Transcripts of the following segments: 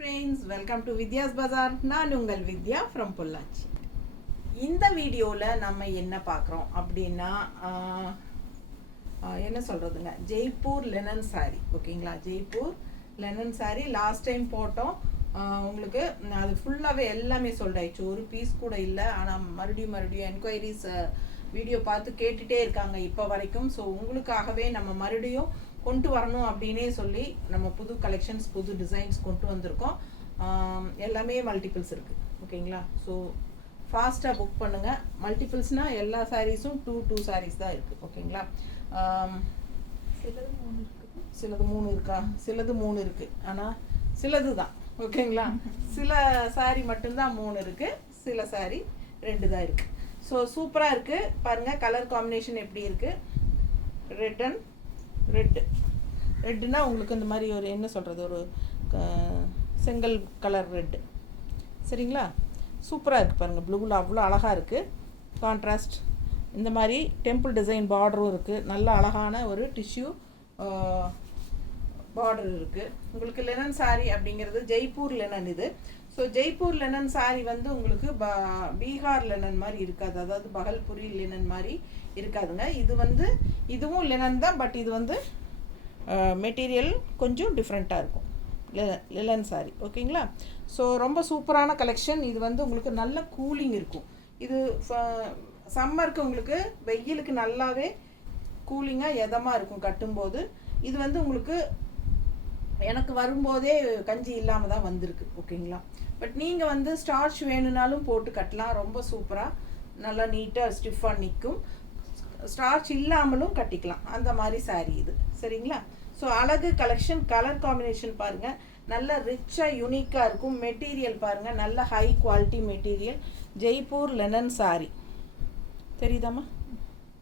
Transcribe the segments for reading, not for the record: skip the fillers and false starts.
friends, welcome to Vidya's Bazaar. நான் உங்கள் வித்யா from Pollachi. இந்த வீடியோவில் நம்ம என்ன பார்க்குறோம் அப்படின்னா என்ன சொல்கிறதுங்க, ஜெய்ப்பூர் லெனன் சாரீ. ஓகேங்களா, Jaipur linen sari last time போட்டோம். உங்களுக்கு அது ஃபுல்லாகவே எல்லாமே சோல்ட் ஆயிடுச்சு, ஒரு பீஸ் கூட இல்லை. ஆனால் மறுபடியும் என்கொயரிஸ் வீடியோ பார்த்து கேட்டுகிட்டே இருக்காங்க இப்போ வரைக்கும். ஸோ உங்களுக்காகவே நம்ம மறுபடியும் கொண்டு வரணும் அப்படின்னே சொல்லி நம்ம புது கலெக்ஷன்ஸ், புது டிசைன்ஸ் கொண்டு வந்திருக்கோம். எல்லாமே மல்டிபிள்ஸ் இருக்குது. ஓகேங்களா, ஸோ ஃபாஸ்ட்டாக புக் பண்ணுங்கள். மல்டிபிள்ஸ்னால் எல்லா சாரீஸும் டூ சாரீஸ் தான் இருக்குது. ஓகேங்களா, சிலது மூணு இருக்கா, சிலது 3 இருக்குது, ஆனால் சிலது தான். ஓகேங்களா, சில சாரீ மட்டும்தான் 3 இருக்குது, சில சாரீ 2 தான் இருக்குது. ஸோ சூப்பராக இருக்குது பாருங்கள். கலர் காம்பினேஷன் எப்படி இருக்குது, ரெட் அண்ட் ரெட்டுனா உங்களுக்கு இந்த மாதிரி ஒரு என்ன சொல்கிறது, ஒரு செங்கல் கலர் ரெட்டு. சரிங்களா, சூப்பராக இருக்குது பாருங்கள். ப்ளூவில் அவ்வளோ அழகாக இருக்குது. கான்ட்ராஸ்ட் இந்த மாதிரி டெம்பிள் டிசைன் பார்டரும் இருக்குது. நல்ல அழகான ஒரு டிஷ்யூ பார்டர் இருக்குது. உங்களுக்கு லெனன் சாரீ அப்படிங்கிறது ஜெய்ப்பூர் லெனன் இது. ஸோ ஜெய்ப்பூர் லெனன் சாரீ வந்து உங்களுக்கு பீகார் லெனன் மாதிரி இருக்காது, அதாவது பகல்புரி லெனன் மாதிரி இருக்காதுங்க. இது வந்து இதுவும் லெனன் தான், பட் இது வந்து மெட்டீரியல் கொஞ்சம் டிஃப்ரெண்ட்டாக இருக்கும், லெனன் சாரீ. ஓகேங்களா, ஸோ ரொம்ப சூப்பரான கலெக்ஷன். இது வந்து உங்களுக்கு நல்ல கூலிங் இருக்கும். இது சம்மருக்கு உங்களுக்கு வெயிலுக்கு நல்லாவே கூலிங்காக எதமாக இருக்கும் கட்டும்போது. இது வந்து உங்களுக்கு எனக்கு வரும்போதே கஞ்சி இல்லாமல் தான் வந்திருக்கு. ஓகேங்களா, பட் நீங்கள் வந்து ஸ்டார்ச் வேணும்னாலும் போட்டு கட்டலாம். ரொம்ப சூப்பராக நல்லா நீட்டாக ஸ்டிஃபாக நிற்கும். ஸ்டார்ச் இல்லாமலும் கட்டிக்கலாம், அந்த மாதிரி சாரீ இது. சரிங்களா, ஸோ அழகு கலெக்ஷன். கலர் காம்பினேஷன் பாருங்கள், நல்ல ரிச்சாக யூனிக்காக இருக்கும். மெட்டீரியல் பாருங்கள், நல்ல high quality material. Jaipur linen sari தெரியுதாம்மா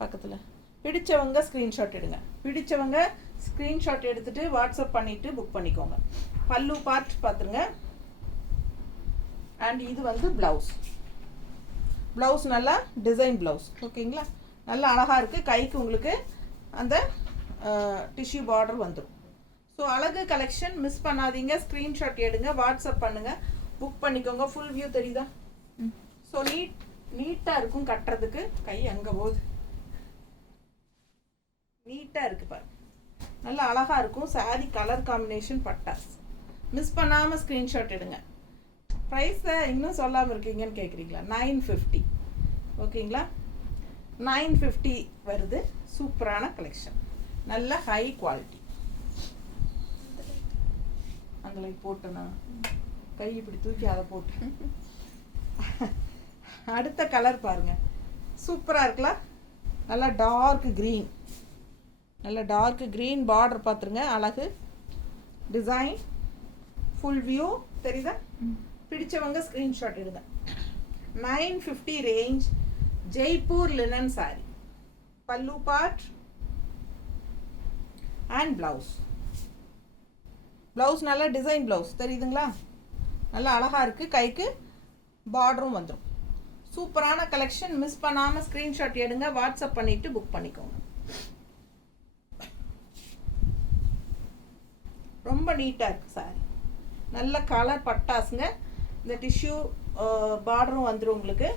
பக்கத்தில். பிடிச்சவங்க ஸ்க்ரீன்ஷாட் எடுங்க. பிடிச்சவங்க ஸ்க்ரீன்ஷாட் எடுத்துகிட்டு வாட்ஸ்அப் பண்ணிவிட்டு புக் பண்ணிக்கோங்க. பல்லு பார்ட் பார்த்துருங்க. அண்ட் இது வந்து ப்ளவுஸ் நல்லா டிசைன் ப்ளவுஸ். ஓகேங்களா, நல்லா அழகாக இருக்குது. கைக்கு உங்களுக்கு அந்த டிஷ்யூ பார்டர் வந்துடும். ஸோ அழகு கலெக்ஷன் மிஸ் பண்ணாதீங்க. ஸ்க்ரீன்ஷாட் எடுங்க, வாட்ஸ்அப் பண்ணுங்கள், புக் பண்ணிக்கோங்க. ஃபுல் வியூ தெரியுதா? ஸோ நீட்டாக இருக்கும் கட்டுறதுக்கு. கை அங்கே போகுது, நீட்டாக இருக்குது பாரு, நல்லா அழகாக இருக்கும். சாரீ கலர் காம்பினேஷன் பட்டாஸ். மிஸ் பண்ணாமல் ஸ்க்ரீன்ஷாட் எடுங்க. ப்ரைஸை இன்னும் சொல்லாமல் இருக்கீங்கன்னு கேட்குறீங்களா? 950. ஓகேங்களா, 950 வருது. சூப்பரான கலெக்ஷன், நல்ல ஹை குவாலிட்டி. அங்கே போட்டேண்ணா, கை இப்படி தூக்கி அதை போட்டு. அடுத்த கலர் பாருங்கள், சூப்பராக இருக்கலாம். நல்லா டார்க் க்ரீன், நல்ல டார்க் க்ரீன் பார்டர் பார்த்துருங்க. அழகு டிசைன், ஃபுல் வியூ தெரியுதா? பிடிச்சவங்க ஸ்க்ரீன்ஷாட் எடுங்க. 950 ரேஞ்ச் ஜெய்ப்பூர் லினன் சாரி. பல்லு பார்ட் அண்ட் ப்ளவுஸ் நல்ல டிசைன் ப்ளவுஸ் தெரியுதுங்களா? நல்லா அழகாக இருக்குது. கைக்கு பார்டரும் வந்துடும். சூப்பரான கலெக்ஷன். மிஸ் பண்ணாமல் ஸ்க்ரீன்ஷாட் எடுங்க, வாட்ஸ்அப் பண்ணிவிட்டு புக் பண்ணிக்கோங்க. ரொம்ப நீட்டாக இருக்குது சாரி. நல்ல கலர் பட்டாசுங்க. இந்த டிஷ்யூ பார்டரும் வந்துடும் உங்களுக்கு.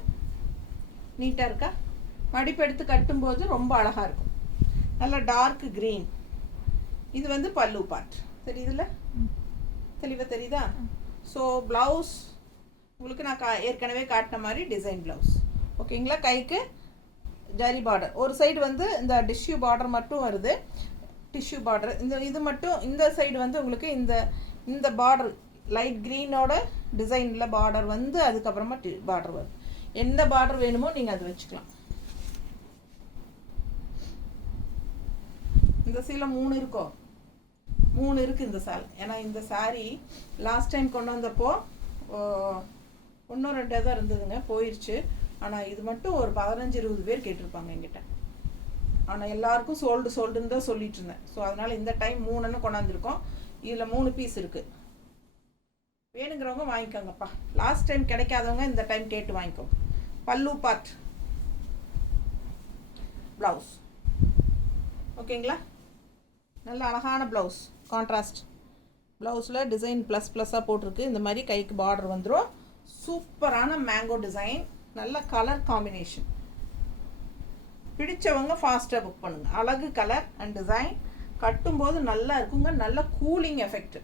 நீட்டாக இருக்கா? மடிப்பு எடுத்து கட்டும்போது ரொம்ப அழகாக இருக்கும். நல்ல டார்க் க்ரீன். இது வந்து பல்லு பார்ட் தெரியுதுல்ல? தெளிவாக தெரியுதா? ஸோ ப்ளவுஸ் உங்களுக்கு நான் ஏற்கனவே காட்டின மாதிரி டிசைன் ப்ளவுஸ். ஓகேங்களா, கைக்கு ஜரி பார்டர். ஒரு சைடு வந்து இந்த டிஷ்யூ பார்டர் மட்டும் வருது. டிஷ்யூ பார்டர் இது மட்டும். இந்த சைடு வந்து உங்களுக்கு இந்த பார்டர் லைட் க்ரீனோட டிசைனில் பார்டர் வந்து அதுக்கப்புறமா பார்டர் வரும். எந்த பார்டர் வேணுமோ நீங்கள் அது வச்சுக்கலாம். இந்த சீலை 3 இருக்கோ? 3 இருக்குது இந்த சால். ஏன்னா இந்த சாரீ லாஸ்ட் டைம் கொண்டு வந்தப்போ 1-2 தான் இருந்ததுங்க, போயிடுச்சு. ஆனால் இது மட்டும் ஒரு 15-20 பேர் கேட்டிருப்பாங்க என்கிட்ட. ஆனால் எல்லாருக்கும் சோல்டுன்னு தான் சொல்லிட்டு இருந்தேன். ஸோ அதனால் இந்த டைம் 3 கொண்டாந்துருக்கோம். இதில் 3 பீஸ் இருக்குது. வேணுங்கிறவங்க வாங்கிக்கோங்கப்பா. லாஸ்ட் டைம் கிடைக்காதவங்க இந்த டைம் கேட்டு வாங்கிக்கோங்க. பல்லு பார்ட், ப்ளவுஸ். ஓகேங்களா, நல்ல அழகான ப்ளவுஸ். கான்ட்ராஸ்ட் ப்ளவுஸில் டிசைன் ++ஆக போட்டிருக்கு. இந்த மாதிரி கைக்கு பார்டர் வந்துடும். சூப்பரான மேங்கோ டிசைன், நல்ல கலர் காம்பினேஷன். பிடிச்சவங்க ஃபாஸ்ட்டாக புக் பண்ணுங்கள். அழகு கலர் அண்ட் டிசைன், கட்டும்போது நல்லா இருக்குங்க. நல்ல கூலிங் எஃபெக்ட்.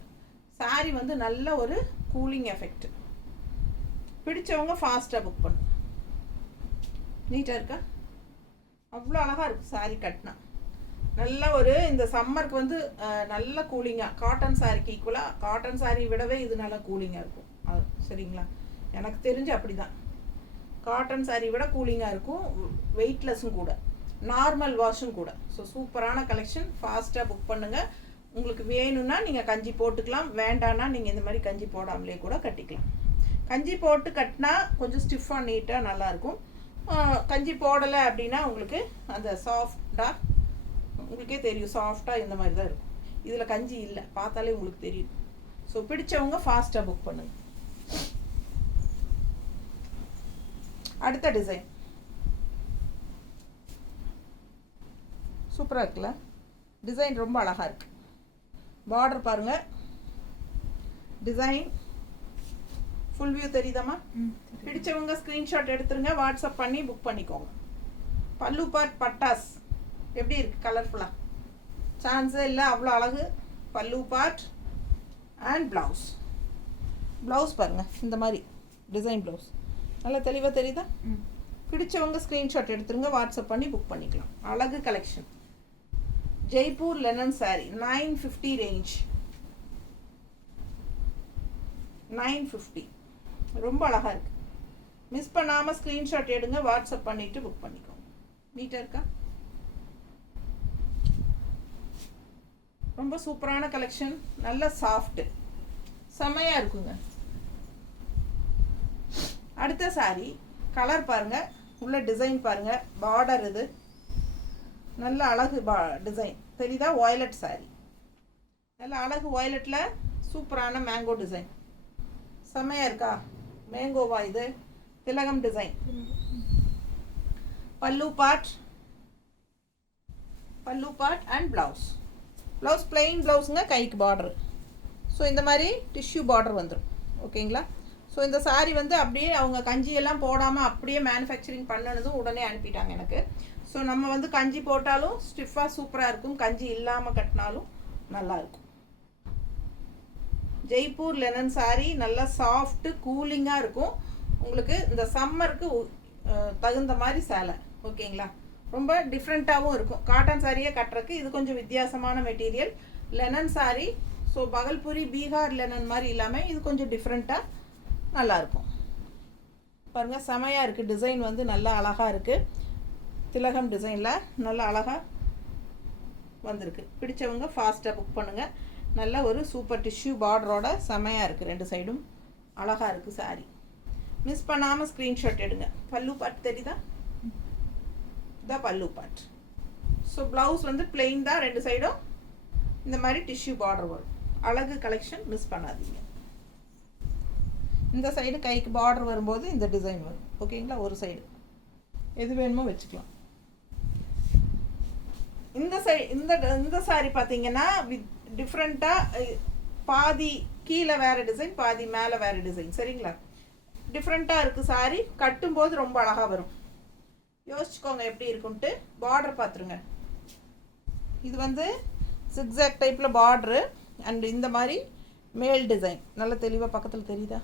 சாரீ வந்து நல்ல ஒரு கூலிங் எஃபெக்ட். பிடிச்சவங்க ஃபாஸ்ட்டாக புக் பண்ணுங்க. நீட்டாக இருக்கா? அவ்வளோ அழகாக இருக்கும் சாரீ கட்டினா. நல்ல ஒரு இந்த சம்மருக்கு வந்து நல்ல கூலிங்காக, காட்டன் சாரிக்கு ஈக்குவலாக, காட்டன் சாரீ விடவே இது நல்லா கூலிங்காக இருக்கும். அது சரிங்களா? எனக்கு தெரிஞ்சு அப்படி தான். காட்டன் சாரீ விட கூலிங்காக இருக்கும். வெயிட்லெஸ்ஸும் கூட, நார்மல் வாஷும் கூட. ஸோ சூப்பரான கலெக்ஷன். ஃபாஸ்ட்டாக புக் பண்ணுங்கள். உங்களுக்கு வேணும்னா நீங்கள் கஞ்சி போட்டுக்கலாம், வேண்டான்னா நீங்கள் இந்த மாதிரி கஞ்சி போடாமலே கூட கட்டிக்கலாம். கஞ்சி போட்டு கட்டினா கொஞ்சம் ஸ்டிஃபாக நீட்டாக நல்லாயிருக்கும். கஞ்சி போடலை அப்படின்னா உங்களுக்கு அந்த சாஃப்டாக, உங்களுக்கே தெரியும், சாஃப்டாக இந்த மாதிரி தான் இருக்கும். இதில் கஞ்சி இல்லை, பார்த்தாலே உங்களுக்கு தெரியும். ஸோ பிடிச்சவங்க ஃபாஸ்ட்டாக புக் பண்ணுங்க. அடுத்த டிசைன் சூப்பராக இருக்குல்ல? டிசைன் ரொம்ப அழகாக இருக்குது. பார்டர் பாருங்கள், டிசைன் ஃபுல் வியூ தெரியுதாம்மா? பிடிச்சவங்க ஸ்க்ரீன்ஷாட் எடுத்துருங்க, வாட்ஸ்அப் பண்ணி புக் பண்ணிக்கோங்க. பல்லு பார்ட் பட்டாஸ் எப்படி இருக்குது? கலர்ஃபுல்லாக சான்ஸே இல்லை, அவ்வளோ அழகு. பல்லு பார்ட் அண்ட் ப்ளவுஸ். ப்ளவுஸ் பாருங்கள், இந்த மாதிரி டிசைன் ப்ளவுஸ் நல்லா தெளிவாக தெரியுதா? பிடிச்சவங்க ஸ்க்ரீன்ஷாட் எடுத்துருங்க, வாட்ஸ்அப் பண்ணி புக் பண்ணிக்கலாம். அழகு collection. Jaipur linen sari 950 range. 950 ரொம்ப அழகாக இருக்குது. மிஸ் பண்ணாமல் ஸ்க்ரீன்ஷாட் எடுங்க, வாட்ஸ்அப் பண்ணிவிட்டு புக் பண்ணிக்கோங்க. நீட்டாக இருக்கா? ரொம்ப சூப்பரான கலெக்ஷன். நல்ல சாஃப்ட்டு, செமையாக இருக்குங்க. அடுத்த சாரீ கலர் பாருங்கள், உள்ள டிசைன் பாருங்கள், பார்டர் இது நல்ல அழகு டிசைன் தெரியுதா? வயலட் சாரீ, நல்ல அழகு வயலட்டில் சூப்பரான மேங்கோ டிசைன். செம்மையாக இருக்கா? மேங்கோவா இது? திலகம் டிசைன். பல்லு part and blouse. Blouse plain ப்ளவுஸுங்க, கைக்கு பார்டரு. ஸோ இந்த மாதிரி டிஷ்யூ பார்டர் வந்துடும். ஓகேங்களா? ஸோ இந்த சாரீ வந்து அப்படியே அவங்க கஞ்சியெல்லாம் போடாமல் அப்படியே மேனுஃபேக்சரிங் பண்ணனதும் உடனே அனுப்பிட்டாங்க எனக்கு. ஸோ நம்ம வந்து கஞ்சி போட்டாலும் ஸ்டிஃபாக சூப்பராக இருக்கும், கஞ்சி இல்லாமல் கட்டினாலும் நல்லாயிருக்கும். ஜெய்ப்பூர் லெனன் சாரீ நல்லா சாஃப்ட்டு கூலிங்காக இருக்கும். உங்களுக்கு இந்த சம்மருக்கு தகுந்த மாதிரி சேலை. ஓகேங்களா? ரொம்ப டிஃப்ரெண்ட்டாகவும் இருக்கும். காட்டன் சாரியே கட்டுறதுக்கு இது கொஞ்சம் வித்தியாசமான material. Linen sari. So Bhagalpuri Bihar linen மாதிரி இல்லாமல் இது கொஞ்சம் டிஃப்ரெண்ட்டாக நல்லாயிருக்கும். பாருங்கள், செமையாக இருக்குது. டிசைன் வந்து நல்லா அழகாக இருக்குது. திலகம் டிசைனில் நல்லா அழகாக வந்திருக்கு. பிடிச்சவங்க ஃபாஸ்ட்டாக புக் பண்ணுங்கள். நல்ல ஒரு சூப்பர் டிஷ்யூ பார்டரோட செமையாக இருக்குது. ரெண்டு சைடும் அழகாக இருக்குது சாரீ. மிஸ் பண்ணாமல் ஸ்க்ரீன்ஷாட் எடுங்க. பல்லு பார்ட் தெரியுதா? இதான் பல்லு பார்ட். ஸோ ப்ளவுஸ் வந்து பிளெயின் தான், ரெண்டு சைடும் இந்த மாதிரி டிஷ்யூ பார்டர் வரும். அழகு கலெக்ஷன், மிஸ் பண்ணாதீங்க. இந்த சைடு கைக்கு பார்டர் வரும்போது இந்த டிசைன் வரும். ஓகேங்களா? ஒரு சைடு எது வேணுமோ வச்சுக்கலாம். இந்த சாரி பார்த்தீங்கன்னா டிஃப்ரெண்ட்டாக பாதி கீழே வேறு டிசைன், பாதி மேலே வேறு டிசைன். சரிங்களா? டிஃப்ரெண்ட்டாக இருக்குது சாரி. கட்டும்போது ரொம்ப அழகாக வரும். யோசிச்சுக்கோங்க எப்படி இருக்குன்ட்டு. பார்டர் பார்த்துருங்க. இது வந்து சிக்ஸாக் டைப்பில் பார்டரு அண்ட் இந்த மாதிரி மேல் டிசைன் நல்ல தெளிவாக பக்கத்தில் தெரியுதா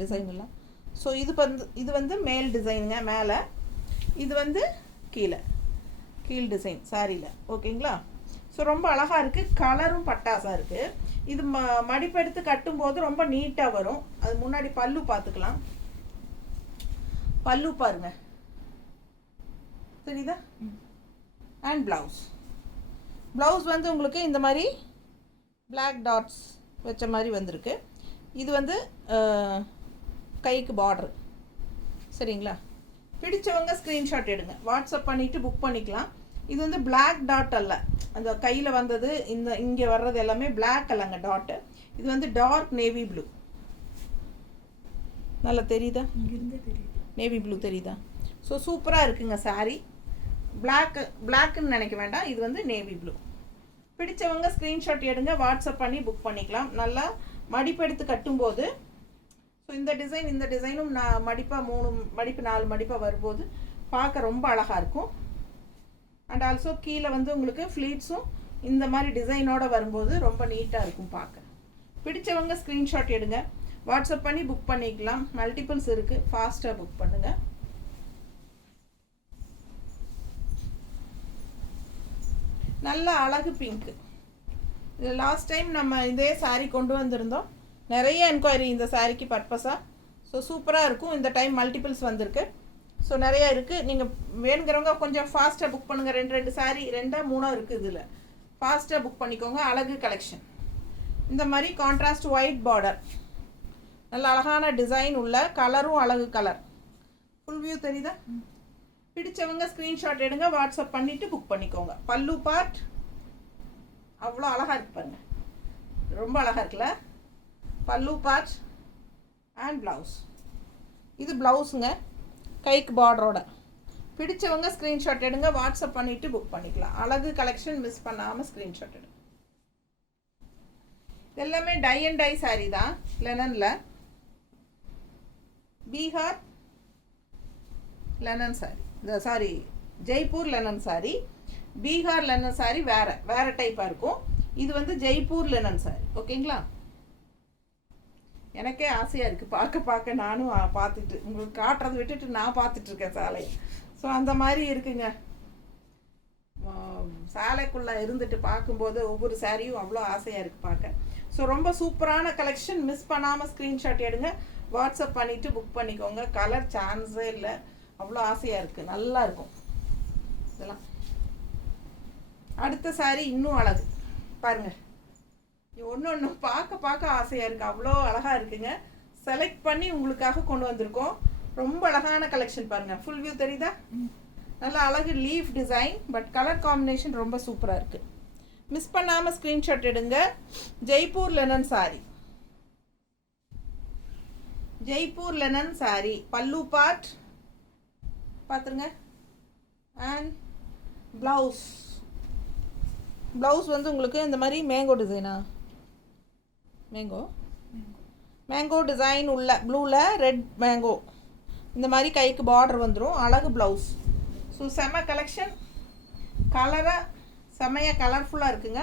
டிசைன் எல்லாம்? ஸோ இது வந்து மேல் டிசைனுங்க மேலே, இது வந்து கீழ் டிசைன் சாரியில். ஓகேங்களா? ஸோ ரொம்ப அழகாக இருக்குது. கலரும் பட்டாசாக இருக்குது. இது மடிப்பெடுத்து கட்டும்போது ரொம்ப நீட்டாக வரும். அது முன்னாடி பல்லு பார்த்துக்கலாம். பல்லு பாருங்க, தெரியுதா? அண்ட் ப்ளவுஸ் வந்து உங்களுக்கு இந்த மாதிரி பிளாக் டாட்ஸ் வச்ச மாதிரி வந்திருக்கு. இது வந்து கைக்கு பார்டரு. சரிங்களா? பிடிச்சவங்க ஸ்க்ரீன்ஷாட் எடுங்க, வாட்ஸ்அப் பண்ணிவிட்டு புக் பண்ணிக்கலாம். இது வந்து பிளாக் டாட் அல்ல, அந்த கையில் வந்தது இங்கே வர்றது எல்லாமே பிளாக் அல்லங்க டாட்டு. இது வந்து டார்க் நேவி ப்ளூ. நல்லா தெரியுதா? நேவி ப்ளூ தெரியுதா? ஸோ சூப்பராக இருக்குங்க சாரீ. பிளாக்குன்னு நினைக்க வேண்டாம், இது வந்து நேவி ப்ளூ. பிடிச்சவங்க ஸ்க்ரீன்ஷாட் எடுங்க, வாட்ஸ்அப் பண்ணி புக் பண்ணிக்கலாம். நல்லா மடிப்பெடுத்து கட்டும்போது ஸோ இந்த டிசைனும் நான் மடிப்பாக 3 மடிப்பு 4 மடிப்பாக வரும்போது பார்க்க ரொம்ப அழகாக இருக்கும். அண்ட் ஆல்சோ கீழே வந்து உங்களுக்கு ஃப்ளீட்ஸும் இந்த மாதிரி டிசைனோடு வரும்போது ரொம்ப நீட்டாக இருக்கும் பார்க்க. பிடிச்சவங்க ஸ்க்ரீன்ஷாட் எடுங்க, வாட்ஸ்அப் பண்ணி புக் பண்ணிக்கலாம். மல்டிபிள்ஸ் இருக்குது, ஃபாஸ்ட்டாக புக் பண்ணுங்கள். நல்ல அழகு பிங்க்கு. இது லாஸ்ட் டைம் நம்ம இதே சாரீ கொண்டு வந்திருந்தோம், நிறைய என்கொயரி இந்த சாரீக்கு பர்பஸாக. ஸோ சூப்பராக இருக்கும். இந்த டைம் மல்டிபிள்ஸ் வந்திருக்கு. ஸோ நிறையா இருக்குது. நீங்கள் வேணுங்கிறவங்க கொஞ்சம் ஃபாஸ்ட்டாக புக் பண்ணுங்கள். 2 சாரீ 2 3 இருக்குது. இதில் ஃபாஸ்ட்டாக புக் பண்ணிக்கோங்க. அழகு கலெக்ஷன். இந்த மாதிரி கான்ட்ராஸ்ட் ஒயிட் பார்டர், நல்ல அழகான டிசைன் உள்ள கலரும் அழகு கலர். ஃபுல் வியூ தெரியுதா? பிடிச்சவங்க ஸ்க்ரீன்ஷாட் எடுங்க, வாட்ஸ்அப் பண்ணிவிட்டு புக் பண்ணிக்கோங்க. பல்லு பார்ட் அவ்வளோ அழகாக இருக்கு பாருங்க, ரொம்ப அழகாக இருக்குல்ல? பல்லு பார்ட் அண்ட் ப்ளவுஸ். இது ப்ளவுஸுங்க, கைக்கு பார்டரோட. பிடிச்சவங்க ஸ்க்ரீன்ஷாட் எடுங்க, வாட்ஸ்அப் பண்ணிவிட்டு புக் பண்ணிக்கலாம். அழகு கலெக்ஷன் மிஸ் பண்ணாமல் ஸ்க்ரீன்ஷாட் எடுங்க. எல்லாமே டை அண்ட் டை சாரீ தான், லெனனில். Bihar linen sari, sari Jaipur linen sari. Bihar linen sari வேறு டைப்பாக இருக்கும். இது வந்து ஜெய்ப்பூர் லெனன் சாரி. ஓகேங்களா? எனக்கே ஆசையாக இருக்குது பார்க்க நானும் பார்த்துட்டு உங்களுக்கு காட்டுறதை விட்டுட்டு நான் பார்த்துட்ருக்கேன் சாலையை. ஸோ அந்த மாதிரி இருக்குங்க. சாலைக்குள்ளே இருந்துட்டு பார்க்கும்போது ஒவ்வொரு சாரியும் அவ்வளோ ஆசையாக இருக்குது பார்க்க. ஸோ ரொம்ப சூப்பரான கலெக்ஷன். மிஸ் பண்ணாமல் ஸ்க்ரீன்ஷாட் எடுங்க, வாட்ஸ்அப் பண்ணிவிட்டு புக் பண்ணிக்கோங்க. கலர் சான்ஸே இல்லை, அவ்வளோ ஆசையாக இருக்குது, நல்லா இருக்கும் இதெல்லாம். அடுத்த சாரீ இன்னும் அழகு பாருங்கள். ஒன்று பார்க்க ஆசையாக இருக்குது, அவ்வளோ அழகாக இருக்குங்க. செலக்ட் பண்ணி உங்களுக்காக கொண்டு வந்திருக்கோம். ரொம்ப அழகான கலெக்ஷன் பாருங்கள். ஃபுல் வியூ தெரியுதா? நல்லா அழகு leaf design, but colour combination ரொம்ப சூப்பராக இருக்குது. மிஸ் பண்ணாமல் ஸ்க்ரீன்ஷாட் எடுங்க. Jaipur linen sorry, Jaipur linen sorry. பல்லு பார்ட் பார்த்துருங்க. அண்ட் ப்ளவுஸ் வந்து உங்களுக்கு இந்த மாதிரி மேங்கோ டிசைனா, மேங்கோ டிசைன் உள்ள ப்ளூவில் ரெட் மேங்கோ இந்த மாதிரி கைக்கு பார்டர் வந்துடும். அழகு ப்ளவுஸ். ஸோ செம கலெக்ஷன். கலராக செமையாக கலர்ஃபுல்லாக இருக்குங்க,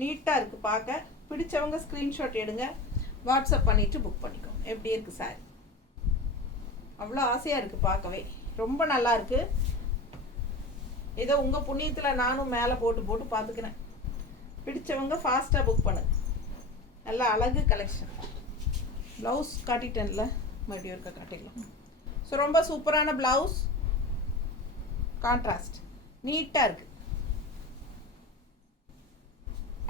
நீட்டாக இருக்குது பார்க்க. பிடிச்சவங்க ஸ்க்ரீன்ஷாட் எடுங்க, வாட்ஸ்அப் பண்ணிவிட்டு புக் பண்ணிக்கோங்க. எப்படி இருக்குது சாரி? அவ்வளோ ஆசையாக இருக்குது பார்க்கவே, ரொம்ப நல்லா இருக்குது. ஏதோ உங்கள் புண்ணியத்தில் நானும் மேலே போட்டு பார்த்துக்கிறேன். பிடிச்சவங்க ஃபாஸ்ட்டாக புக் பண்ணுங்க. நல்லா அழகு கலெக்ஷன். ப்ளவுஸ் காட்டிட்டேன்ல, மறுபடியும் இருக்க காட்டிடலாம். ஸோ ரொம்ப சூப்பரான ப்ளவுஸ், கான்ட்ராஸ்ட் நீட்டாக இருக்குது.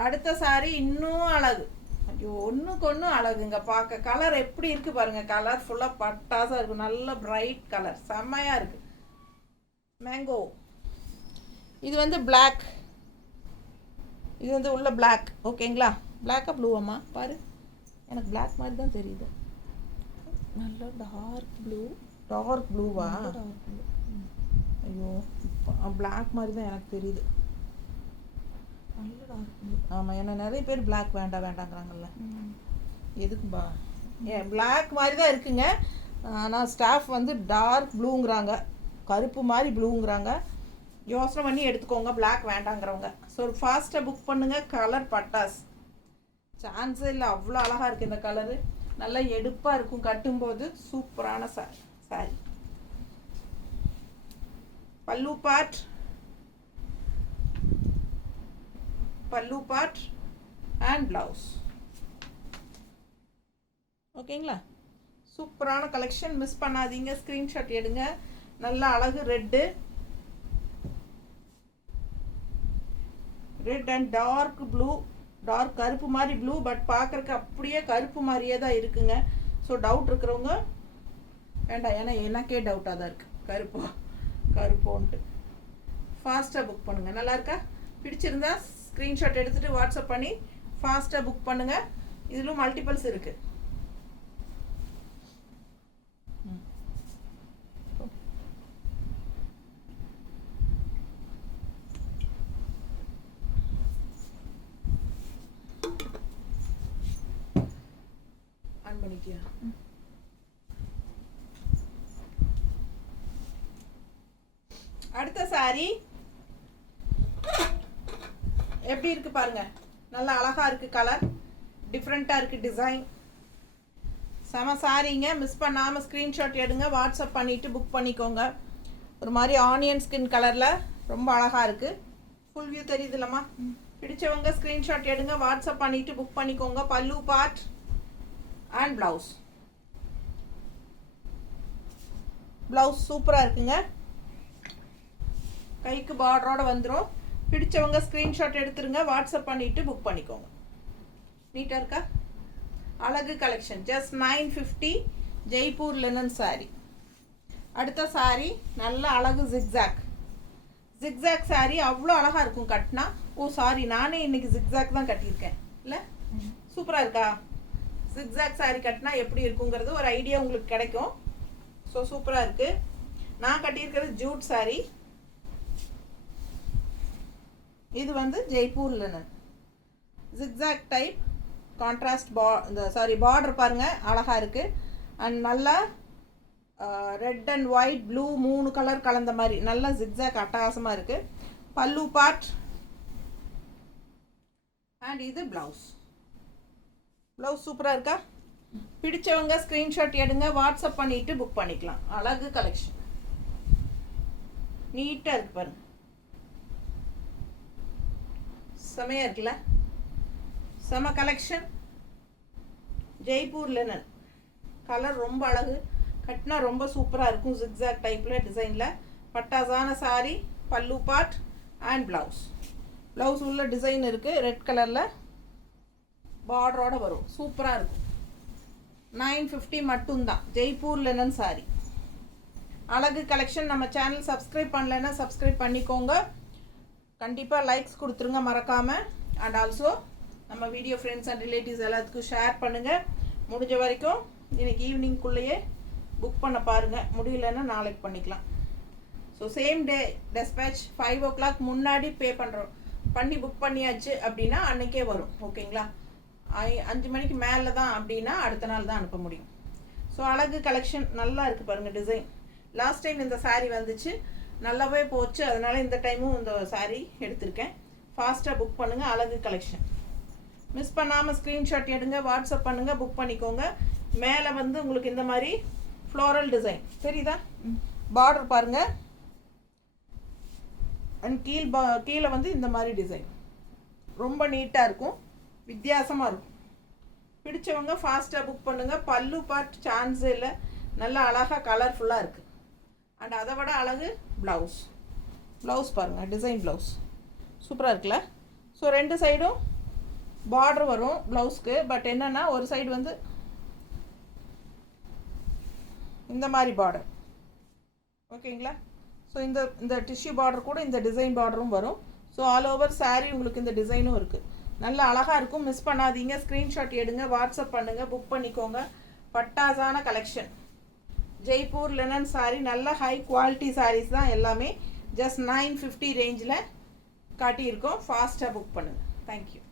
அடுத்த சாரி இன்னும் அழகு. ஐயோ, ஒன்றுக்கு ஒன்றும் அழகுங்க பார்க்க. கலர் எப்படி இருக்குது பாருங்கள், கலர் ஃபுல்லாக பட்டாசாக இருக்கும். நல்ல பிரைட் கலர், செம்மையாக இருக்குது. மேங்கோ. இது வந்து பிளாக், இது வந்து உள்ள பிளாக். ஓகேங்களா? பிளாக்கா ப்ளூவாம்மா பாரு, எனக்கு பிளாக் மாதிரி தான் தெரியுது. நல்ல டார்க் ப்ளூவா? ஐயோ, பிளாக் மாதிரி தான் எனக்கு தெரியுது. நல்ல டார்க் ப்ளூ. ஆமாம், ஏன்னா நிறைய பேர் பிளாக் வேண்டாங்கிறாங்கல்ல. எதுக்குப்பா? பிளாக் மாதிரி தான் இருக்குங்க. ஆனால் ஸ்டாஃப் வந்து டார்க் ப்ளூங்கிறாங்க, கருப்பு மாதிரி ப்ளூங்கிறாங்க. யோசனை பண்ணி எடுத்துக்கோங்க பிளாக் வேண்டாங்கிறவங்க. ஸோ ஃபாஸ்ட்டாக புக் பண்ணுங்கள். கலர் பட்டாஸ், சான்ஸே இல்லை, அவ்வளோ அழகாக இருக்குது இந்த கலரு. நல்லா எடுப்பாக இருக்கும் கட்டும்போது. சூப்பரான சாரி. பல்லு பார்ட் அண்ட் ப்ளவுஸ். ஓகேங்களா? சூப்பரான கலெக்ஷன், மிஸ் பண்ணாதீங்க. ஸ்க்ரீன்ஷாட் எடுங்க. நல்ல அழகு red and dark blue, dark கருப்பு மாதிரி ப்ளூ, பட் பார்க்குறக்கு அப்படியே கருப்பு மாதிரியே தான் இருக்குங்க. ஸோ டவுட் இருக்கிறவங்க வேண்டாம், ஏன்னா எனக்கே டவுட்டாக தான் இருக்குது கருப்போன்ட்டு. ஃபாஸ்ட்டாக புக் பண்ணுங்கள். நல்லா இருக்கா? பிடிச்சிருந்தா ஸ்க்ரீன்ஷாட் எடுத்துகிட்டு வாட்ஸ்அப் பண்ணி ஃபாஸ்ட்டாக புக் பண்ணுங்கள். இதிலும் மல்டிபிள்ஸ் இருக்குது. பண்ணிட்டியா? அடுத்த saree எப்படி இருக்கு பாருங்க. நல்லா அழகா இருக்கு, கலர் டிஃப்ரெண்டா இருக்கு, டிசைன் செம சாரீங்க. மிஸ் பண்ணாமல் ஸ்க்ரீன்ஷாட் எடுங்க, வாட்ஸ்அப் பண்ணிவிட்டு புக் பண்ணிக்கோங்க. ஒரு மாதிரி ஆனியன் ஸ்கின் கலரில் ரொம்ப அழகாக இருக்குது. ஃபுல் வியூ தெரியுதுல்லம்மா? பிடிச்சவங்க ஸ்க்ரீன்ஷாட் எடுங்க, வாட்ஸ்அப் பண்ணிவிட்டு புக் பண்ணிக்கோங்க. பல்லு பார்ட் அண்ட் ப்ளவுஸ். ப்ளவுஸ் சூப்பராக இருக்குங்க, கைக்கு பார்டரோட வந்துடும். பிடிச்சவங்க ஸ்க்ரீன்ஷாட் எடுத்துருங்க, வாட்ஸ்அப் பண்ணிவிட்டு புக் பண்ணிக்கோங்க. நீட்டாக இருக்கா? அழகு collection. Just 950 Jaipur linen saree. அடுத்த saree நல்ல அழகு ஜிக்ஸாக். ஜிக்ஸாக் saree அவ்வளோ அழகாக இருக்கும் கட்டினா. ஓ சாரி, நானே இன்னைக்கு ஜிக்ஸாக் தான் கட்டியிருக்கேன் இல்லை? சூப்பராக இருக்கா? ஜிக்ஸாக் saree கட்டினா எப்படி இருக்குங்கிறது ஒரு ஐடியா உங்களுக்கு கிடைக்கும். ஸோ சூப்பராக இருக்குது. நான் கட்டியிருக்கிறது ஜூட் saree. இது வந்து Jaipur linen zigzag type contrast border பாருங்கள் அழகாக இருக்குது. அண்ட் நல்லா red and white blue 3 colour கலந்த மாதிரி நல்லா ஜிக்ஸாக் அட்டகாசமாக இருக்குது. பல்லு பார்ட் அண்ட் இது ப்ளவுஸ். ப்ளவுஸ் சூப்பராக இருக்கா? பிடிச்சவங்க ஸ்க்ரீன்ஷாட் எடுங்க, வாட்ஸ்அப் பண்ணிவிட்டு புக் பண்ணிக்கலாம். அழகு கலெக்ஷன், நீட்டாக இருக்கு பாருங்க, செமையாக இருக்குல்ல? செம கலெக்ஷன். ஜெய்ப்பூர் லினன் கலர் ரொம்ப அழகு, கட்டினா ரொம்ப சூப்பராக இருக்கும். ஜிக்ஸாக் டைப்பில் டிசைனில் பட்டாசான சாரி. பல்லு பார்ட் அண்ட் ப்ளவுஸ். ப்ளவுஸ் உள்ள டிசைன் இருக்குது, ரெட் கலரில் பார்டரோட வரும். சூப்பராக இருக்கும். 950 மட்டும்தான் ஜெய்ப்பூர் லினன் சாரி. அழகு கலெக்ஷன். நம்ம சேனல் சப்ஸ்கிரைப் பண்ணலைன்னா சப்ஸ்கிரைப் பண்ணிக்கோங்க. கண்டிப்பாக லைக்ஸ் கொடுத்துருங்க மறக்காமல். அண்ட் ஆல்சோ நம்ம வீடியோ ஃப்ரெண்ட்ஸ் அண்ட் ரிலேட்டிவ்ஸ் எல்லாத்துக்கும் ஷேர் பண்ணுங்கள். முடிஞ்ச வரைக்கும் இன்றைக்கி ஈவினிங்குள்ளேயே புக் பண்ண பாருங்கள், முடியலன்னா நாளைக்கு பண்ணிக்கலாம். So same day dispatch 5 o'clock முன்னாடி பண்ணி புக் பண்ணியாச்சு அப்படின்னா அன்றைக்கே வரும். ஓகேங்களா? 5 மணிக்கு மேலே தான் அப்படின்னா அடுத்த நாள் தான் அனுப்ப முடியும். ஸோ அழகு கலெக்ஷன் நல்லா இருக்குது பாருங்கள் டிசைன். லாஸ்ட் டைம் இந்த saree வந்துச்சு, நல்லாவே போச்சு. அதனால் இந்த டைமும் இந்த saree எடுத்திருக்கேன். ஃபாஸ்ட்டாக புக் பண்ணுங்கள். அழகு கலெக்ஷன் மிஸ் பண்ணாமல் ஸ்க்ரீன்ஷாட் எடுங்க, வாட்ஸ்அப் பண்ணுங்கள், புக் பண்ணிக்கோங்க. மேலே வந்து உங்களுக்கு இந்த மாதிரி ஃப்ளோரல் டிசைன் தெரியுதா? பார்டர் பாருங்கள். அண்ட் கீழே வந்து இந்த மாதிரி டிசைன் ரொம்ப நீட்டாக இருக்கும், வித்தியாசமாக இருக்கும். பிடிச்சவங்க ஃபாஸ்ட்டாக புக் பண்ணுங்கள். பல்லு பார்ட் சான்ஸே இல்லை, நல்லா அழகாக கலர்ஃபுல்லாக இருக்குது. அண்ட் அதை விட அழகு ப்ளவுஸ். ப்ளவுஸ் பாருங்கள், டிசைன் ப்ளவுஸ் சூப்பராக இருக்குல்ல? ஸோ 2 சைடும் பார்டர் வரும் ப்ளவுஸ்க்கு. பட் என்னென்னா ஒரு சைடு வந்து இந்த மாதிரி பார்டர். ஓகேங்களா? ஸோ இந்த டிஷ்யூ பார்டர் கூட இந்த டிசைன் பார்டரும் வரும். ஸோ ஆல் ஓவர் saree உங்களுக்கு இந்த டிசைனும் இருக்குது. நல்லா அழகாக இருக்கும். மிஸ் பண்ணாதீங்க. ஸ்க்ரீன்ஷாட் எடுங்க, வாட்ஸ்அப் பண்ணுங்கள், புக் பண்ணிக்கோங்க. பட்டாசான கலெக்ஷன். ஜெய்ப்பூர் லினன் saree நல்ல ஹை குவாலிட்டி sarees தான் எல்லாமே. ஜஸ்ட் 950 ரேஞ்சில் காட்டியிருக்கோம். ஃபாஸ்ட்டாக புக் பண்ணுங்கள். தேங்க்யூ.